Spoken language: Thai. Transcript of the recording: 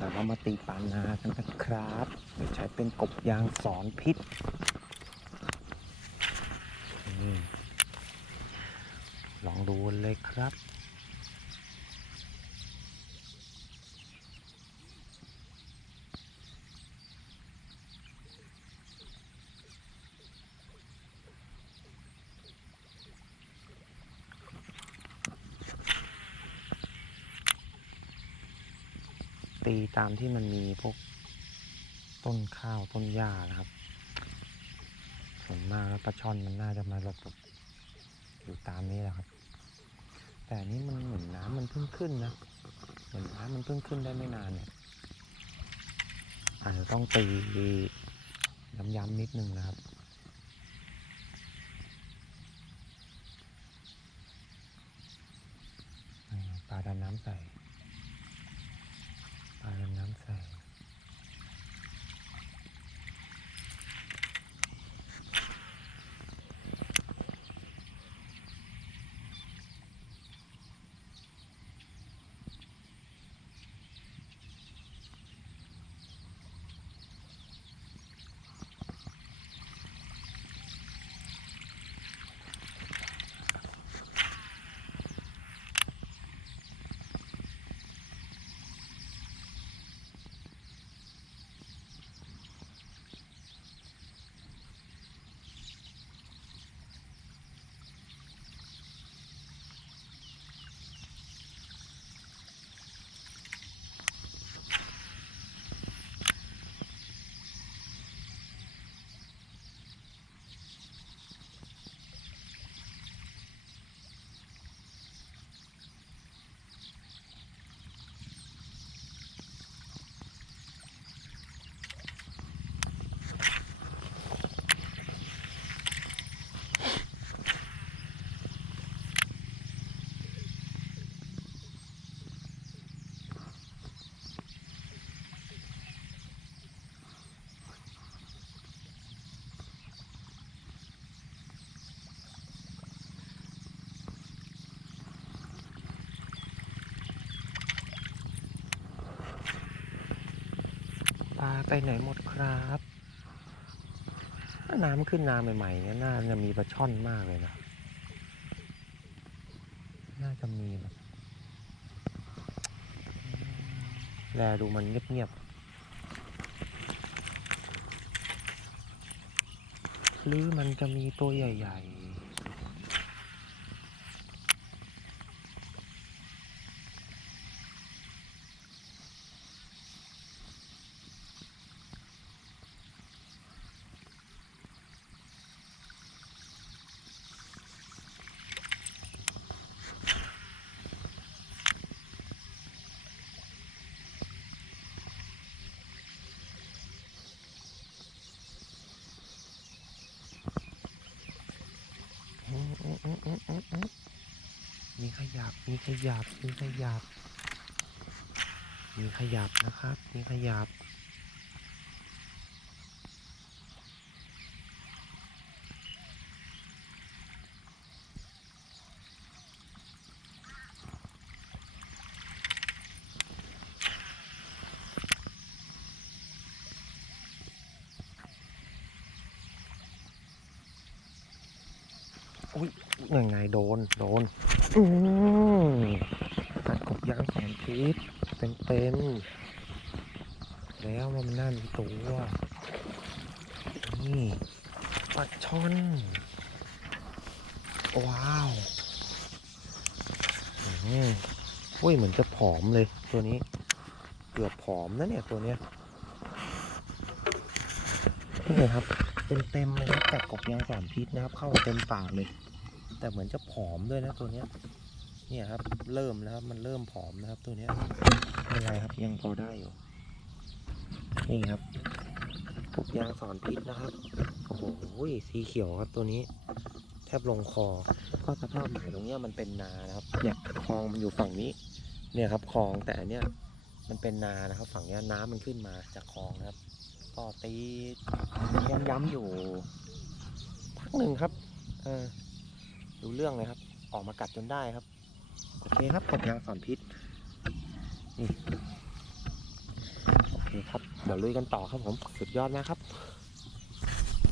แต่เรามาตีปลานากันนะครับโดยใช้เป็นกบยางสอนพิษลองดูเลยครับ ตีตามที่มันมีพวกต้นข้าวต้นหญ้านะครับส่วนมากแล้วปลาช่อนมันน่าจะมาหลบอยู่ตามนี้แหละครับ แต่นี้มันเหมือนน้ำมันเพิ่งขึ้นนะเหมือนน้ำมันเพิ่งขึ้นได้ไม่นานเนี่ยอาจจะต้องตีย้ำๆนิดนึงนะครับปลาดันน้ำใส่ ปลาดันน้ำใส่ ปลา ไปไหนหมดครับน้ำขึ้นนาใหม่ๆเนี่ยน่าจะมีปลาช่อนมากเลยนะ น่าจะมีแบบแลดูมันเงียบๆหรือมันจะมีตัวใหญ่ ๆอื มีขยับ มีขยับ มีขยับ มีขยับนะครับ มีขยับ อุ้ย ยังไงโดน โดน อืมตัดกบยางแสองทิศเต็มเต็มแล้วมันน่ามีตัว นี่ปลาช่อน ว้าวอืมอุ้ยเหมือนจะผอมเลยตัวนี้ เกือบผอมนะเนี่ยตัวเนี้ยนี่ครับเต็มเต็มเลยครับกัดกบยางสามพิษนะครับ เข้าเต็มปากเลย แต่เหมือนจะผอมด้วยนะตัวเนี้ยเนี่ยครับ เริ่มแล้วครับ มันเริ่มผอมนะครับ ตัวเนี้ยไม่ไรครับยังพอได้อยู่ นี่ครับกยางสอนพิษนะครับโอ้โหสีเขียวครับตัวนี้แทบลงคอ ก็สภาพใหม่ตรงเนี้ยมันเป็นนานะครับเนี่ยคลองมันอยู่ฝั่งนี้ เนี่ยครับคลองแต่อันเนี้ยมันเป็นนานะครับ ฝั่งเนี้ยน้ำมันขึ้นมาจากคลองนะครับ ก็ตีย้ำๆอยู่พักหนึ่งครับ เออ ดูเรื่องเลยครับ ออกมากัดจนได้ครับ โอเคครับกบยางสอนพิษนี่เคครับ เดี๋ยวลุยกันต่อครับผม สุดยอดมากครับ